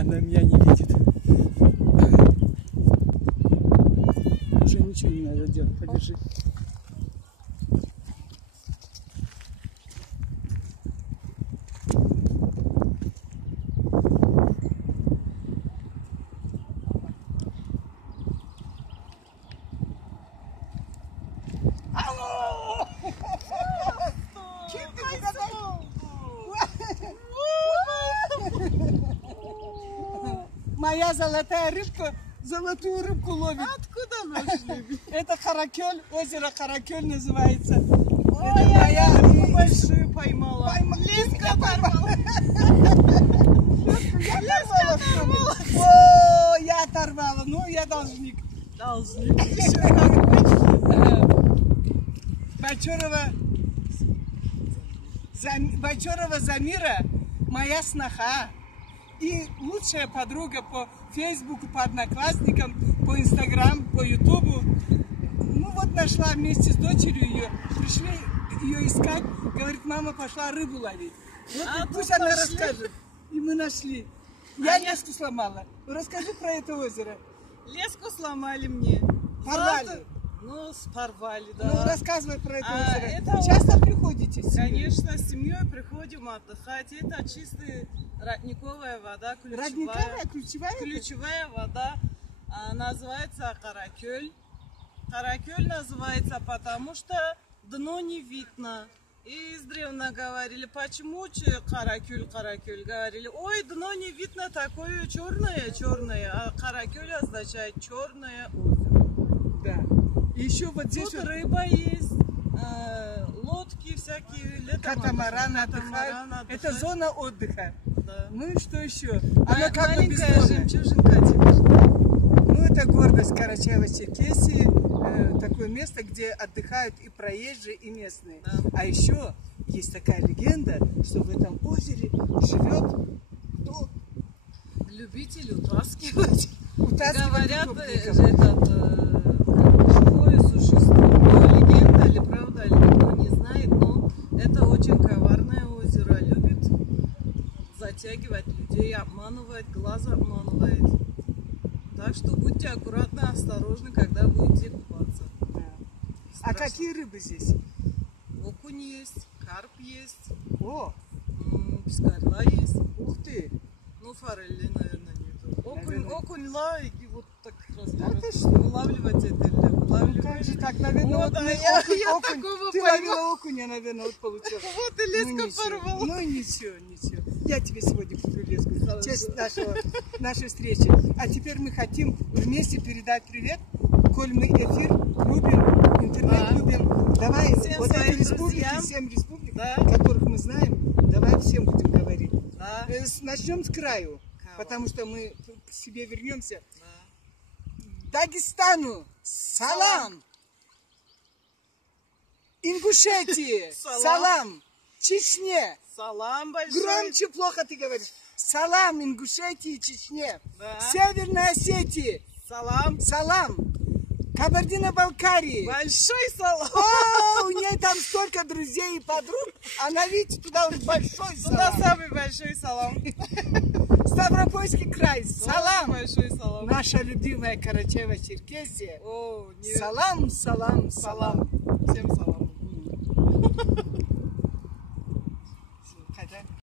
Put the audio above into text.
Она меня не видит. Уже ничего не надо делать. Подержи. Моя золотая рыбка золотую рыбку ловит. Откуда нашли? Это Каракёль, озеро Каракёль называется. Ой, Это я моя большую поймала. Леска оторвала. Я оторвала. О, я оторвала. Ну, я должник. Должник. Бочарова Замира, моя сноха. И лучшая подруга по Фейсбуку, по Одноклассникам, по Инстаграм, по Ютубу. Ну вот нашла вместе с дочерью ее, пришли ее искать. Говорит, мама пошла рыбу ловить. Вот пусть она расскажет. И мы нашли. Я леску сломала. Расскажи про это озеро. Леску сломали мне. Порвали. Ну, порвали, да. Ну, рассказывай про это озеро. Это Часто приходите с семьей? Конечно, с семьей приходим отдыхать. Это чистая родниковая вода, ключевая. Родниковая, ключевая? Ключевая вода. Называется Каракёль. Каракёль называется, потому что дно не видно. И издревле говорили, почему Каракёль, Каракёль? Говорили, ой, дно не видно, такое черное. А Каракёль означает черное озеро. Да. И еще вот здесь тут вот рыба есть, лодки всякие, катамараны отдыхают. Это зона отдыха. Да. Ну и что еще? Она как бы маленькая бездонная. жемчужинка теперь. Ну это гордость Карачаево-Черкесии, такое место, где отдыхают и проезжие, и местные. Да. А еще есть такая легенда, что в этом озере живет кто? Любитель утаскивать. Утаскивать Говорят, утопленников. живое существо. Легенда или правда, никто не знает, но это очень коварное озеро. Любит затягивать людей, обманывать, глаз обманывает. Так что будьте аккуратны, осторожны, когда будете купаться. Да. А какие рыбы здесь? Окунь есть, карп есть, О, пескарла есть. ух ты! Ну, форели, наверное, нету. Наверное. Окунь лайки, вот так Да ты что? вылавливать это или вылавливать. Как же так, наверное, Вот, вот а мы я окунь. такого Ты поймала. ловила окуня, наверное, вот получила. Вот и леска порвала. Ну ничего, ничего. Я тебе сегодня куплю леску. В честь нашей встречи. А теперь мы хотим вместе передать привет. Коль мы эфир любим, интернет любим. Давай всем вот эти своим республики, друзьям. 7 республик, Да. которых мы знаем, давай всем будем говорить. Да. Начнем с краю, потому что мы к себе вернемся. Да. Дагестану салам! Ингушетии салам! Чечне! Салам большой. Громче плохо ты говоришь. Салам Ингушетии, Чечне. Да. Северной Осетии. Салам. Салам. Кабардино-Балкарии. Большой салам. О, у нее там столько друзей и подруг. Она, видите, туда уж большой Туда салам. самый большой салам. Ставропольский край. Салам. Большой салам. Наша любимая Карачаево-Черкесия. О, нет. Салам, салам, салам. Всем салам.